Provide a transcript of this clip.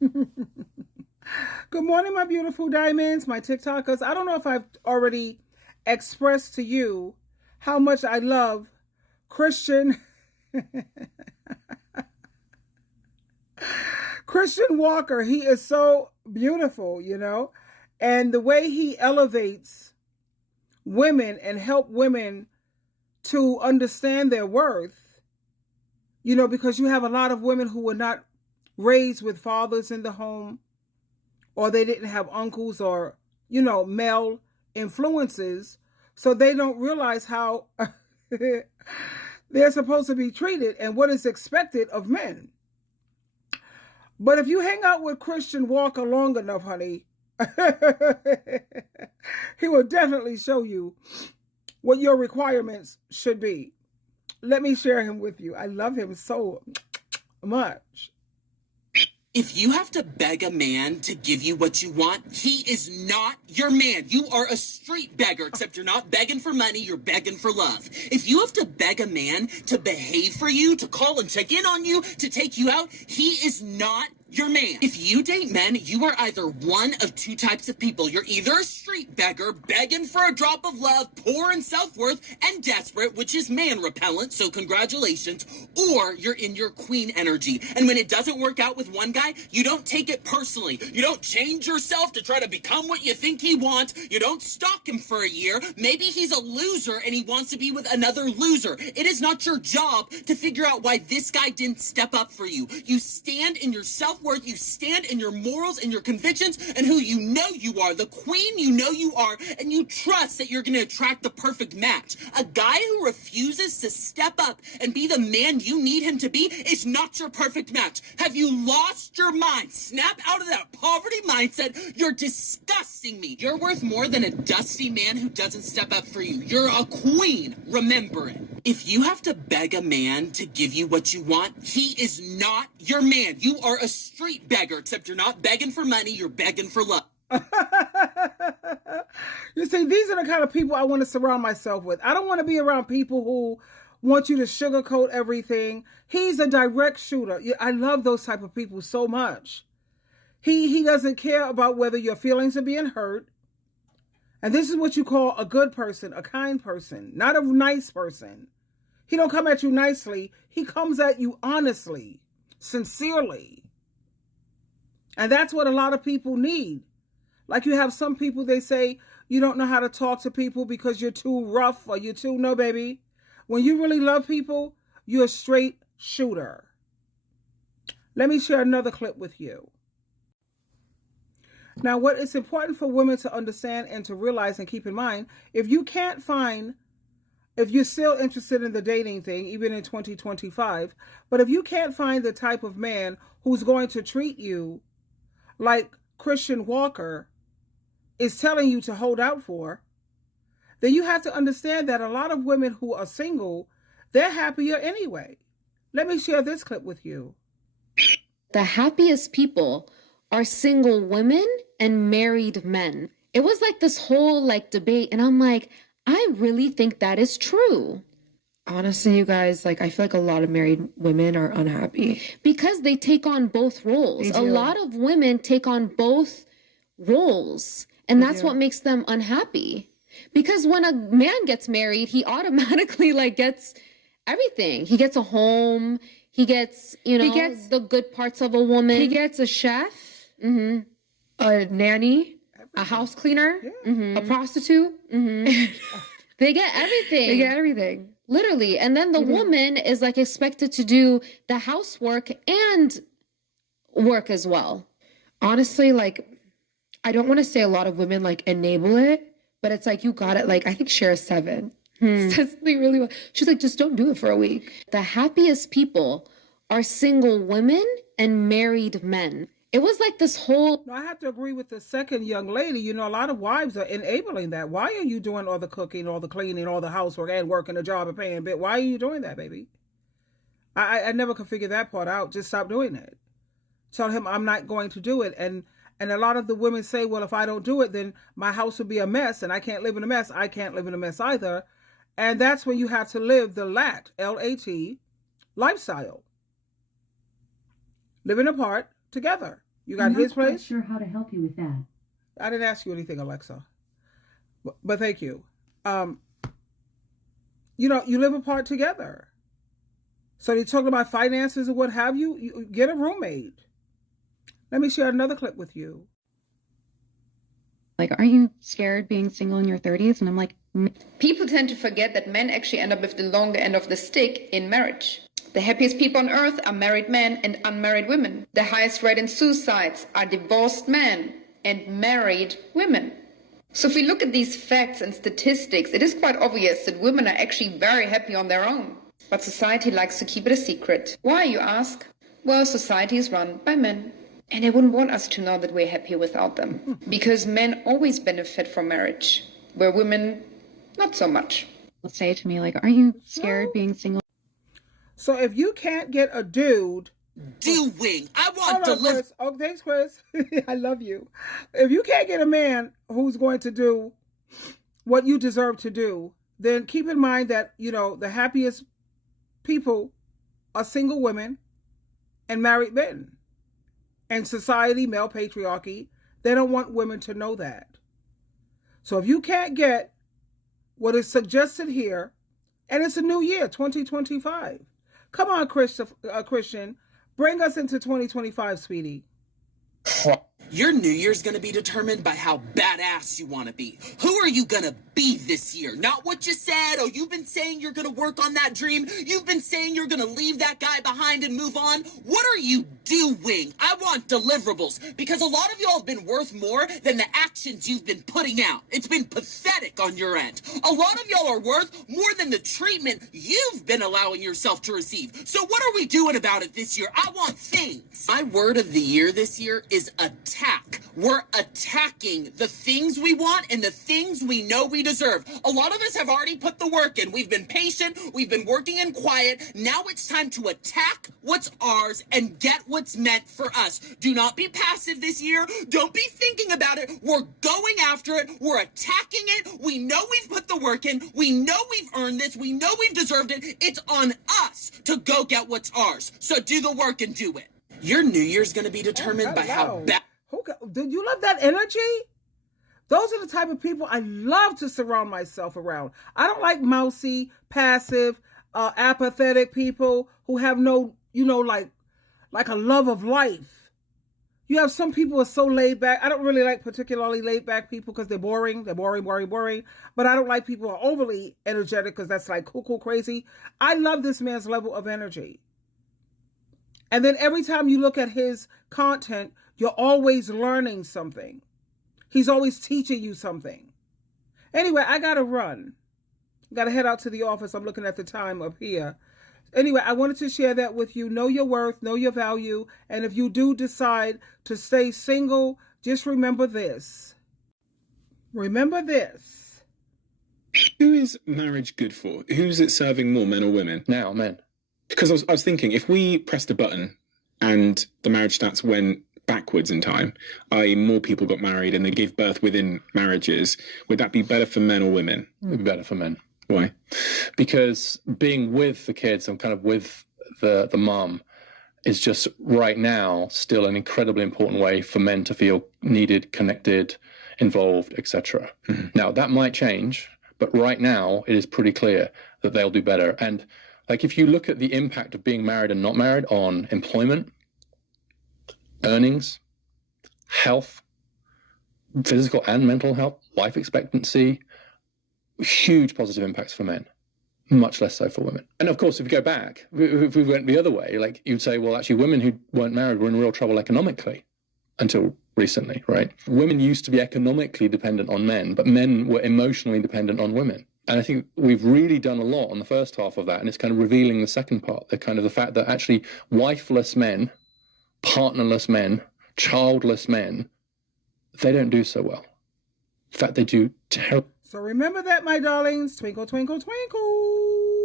Good morning, my beautiful diamonds, my TikTokers. I don't know if I've already expressed to you how much I love Christian Christian Walker. He is so beautiful, and the way he elevates women and help women to understand their worth, because you have a lot of women who were not raised with fathers in the home, or they didn't have uncles or, male influences. So they don't realize how they're supposed to be treated and what is expected of men. But if you hang out with Christian Walker long enough, honey, he will definitely show you what your requirements should be. Let me share him with you. I love him so much. If you have to beg a man to give you what you want, he is not your man. You are a street beggar, except you're not begging for money, you're begging for love. If you have to beg a man to behave for you, to call and check in on you, to take you out, he is not your man. If you date men, you are either one of two types of people. You're either a street beggar, begging for a drop of love, poor in self-worth, and desperate, which is man repellent, so congratulations, or you're in your queen energy. And when it doesn't work out with one guy, you don't take it personally. You don't change yourself to try to become what you think he wants. You don't stalk him for a year. Maybe he's a loser and he wants to be with another loser. It is not your job to figure out why this guy didn't step up for you. You stand in your self-worth, you stand in your morals and your convictions and who you know you are, the queen you know you are, and you trust that you're going to attract the perfect match. A guy who refuses to step up and be the man you need him to be is not your perfect match. Have you lost your mind? Snap out of that poverty mindset. You're disgusting me. You're worth more than a dusty man who doesn't step up for you. You're a queen. Remember it. If you have to beg a man to give you what you want, he is not your man. You are a street beggar, except you're not begging for money, you're begging for love. You see, these are the kind of people I want to surround myself with. I don't want to be around people who want you to sugarcoat everything. He's a direct shooter. I love those type of people so much. He doesn't care about whether your feelings are being hurt. And this is what you call a good person, a kind person, not a nice person. He don't come at you nicely. He comes at you honestly, sincerely. And that's what a lot of people need. Like you have some people, they say, you don't know how to talk to people because you're too rough or you're too, no, baby. When you really love people, you're a straight shooter. Let me share another clip with you. Now, what is important for women to understand and to realize and keep in mind, if you're still interested in the dating thing, even in 2025, but if you can't find the type of man who's going to treat you like Christian Walker is telling you to hold out for, then you have to understand that a lot of women who are single, they're happier anyway. Let me share this clip with you. The happiest people are single women and married men. It was like this whole debate, and I'm like, I really think that is true. Honestly, you guys, I feel like a lot of married women are unhappy. Because they take on both roles. A lot of women take on both roles, and that's what makes them unhappy. Because when a man gets married, he automatically gets everything. He gets a home, he gets, he gets the good parts of a woman. He gets a chef, a nanny, a house cleaner, a prostitute. They get everything. They get everything. Literally. And then the woman is expected to do the housework and work as well. Honestly, I don't want to say a lot of women enable it, but it's you got it. I think Share 7 says something really well. She's just don't do it for a week. The happiest people are single women and married men. It was this whole... I have to agree with the second young lady. A lot of wives are enabling that. Why are you doing all the cooking, all the cleaning, all the housework, and working a job and paying bit? Why are you doing that, baby? I never could figure that part out. Just stop doing it. Tell him I'm not going to do it. And a lot of the women say, well, if I don't do it, then my house will be a mess, and I can't live in a mess. I can't live in a mess either. And that's when you have to live the LAT, L-A-T, lifestyle. Living apart together. You got his place? I'm not sure how to help you with that. I didn't ask you anything, Alexa. But thank you. You know, you live apart together. So you're talking about finances and what have you. You get a roommate. Let me share another clip with you. Like, aren't you scared being single in your 30s? And I'm like, people tend to forget that men actually end up with the longer end of the stick in marriage. The happiest people on earth are married men and unmarried women. The highest rate in suicides are divorced men and married women. So if we look at these facts and statistics, it is quite obvious that women are actually very happy on their own. But society likes to keep it a secret. Why, you ask? Well, society is run by men. And they wouldn't want us to know that we're happy without them. Because men always benefit from marriage, where women, not so much. Say to me, like, aren't you scared being single? So if you can't get a dude... Doing. I want to live... Chris. Oh, thanks, Chris. I love you. If you can't get a man who's going to do what you deserve to do, then keep in mind that, you know, the happiest people are single women and married men. And society, male patriarchy, they don't want women to know that. So if you can't get what is suggested here, and it's a new year, 2025. Come on, Christian, bring us into 2025, sweetie. Your New Year's gonna be determined by how badass you want to be. Who are you gonna be this year? Not what you said. Oh, you've been saying you're gonna work on that dream. You've been saying you're gonna leave that guy behind and move on. What are you doing? I want deliverables, because a lot of y'all have been worth more than the actions you've been putting out. It's been pathetic on your end. A lot of y'all are worth more than the treatment you've been allowing yourself to receive. So what are we doing about it this year? I want things. My word of the year this year is attack. We're attacking the things we want and the things we know we deserve. A lot of us have already put the work in. We've been patient. We've been working in quiet. Now it's time to attack what's ours and get what's meant for us. Do not be passive this year. Don't be thinking about it. We're going after it. We're attacking it. We know we've put the work in. We know we've earned this. We know we've deserved it. It's on us to go get what's ours. So do the work and do it. Your New Year's going to be determined by how bad... Do you love that energy? Those are the type of people I love to surround myself around. I don't like mousy, passive, apathetic people who have no, you know, like a love of life. You have some people who are so laid back. I don't really like particularly laid back people because they're boring. They're boring. But I don't like people who are overly energetic because that's like cuckoo crazy. I love this man's level of energy. And then every time you look at his content, you're always learning something. He's always teaching you something. Anyway, I got to run. Got to head out to the office. I'm looking at the time up here. Anyway, I wanted to share that with you. Know your worth, know your value. And if you do decide to stay single, just remember this. Remember this. Who is marriage good for? Who's it serving more, men or women? Now, men. Because I was thinking, if we pressed a button and the marriage stats went backwards in time, i.e. more people got married and they gave birth within marriages, would that be better for men or women? It would be better for men. Why? Because being with the kids and kind of with the mum is just right now still an incredibly important way for men to feel needed, connected, involved, etc. Mm-hmm. Now, that might change, but right now it is pretty clear that they'll do better. And like, if you look at the impact of being married and not married on employment, earnings, health, physical and mental health, life expectancy, huge positive impacts for men, much less so for women. And of course, if you go back, if we went the other way, like you'd say, well, actually women who weren't married were in real trouble economically until recently, right? Women used to be economically dependent on men, but men were emotionally dependent on women. And I think we've really done a lot on the first half of that. And it's kind of revealing the second part, the kind of the fact that actually wifeless men, partnerless men, childless men, they don't do so well. In fact, they do terrible. So remember that, my darlings. Twinkle, twinkle, twinkle.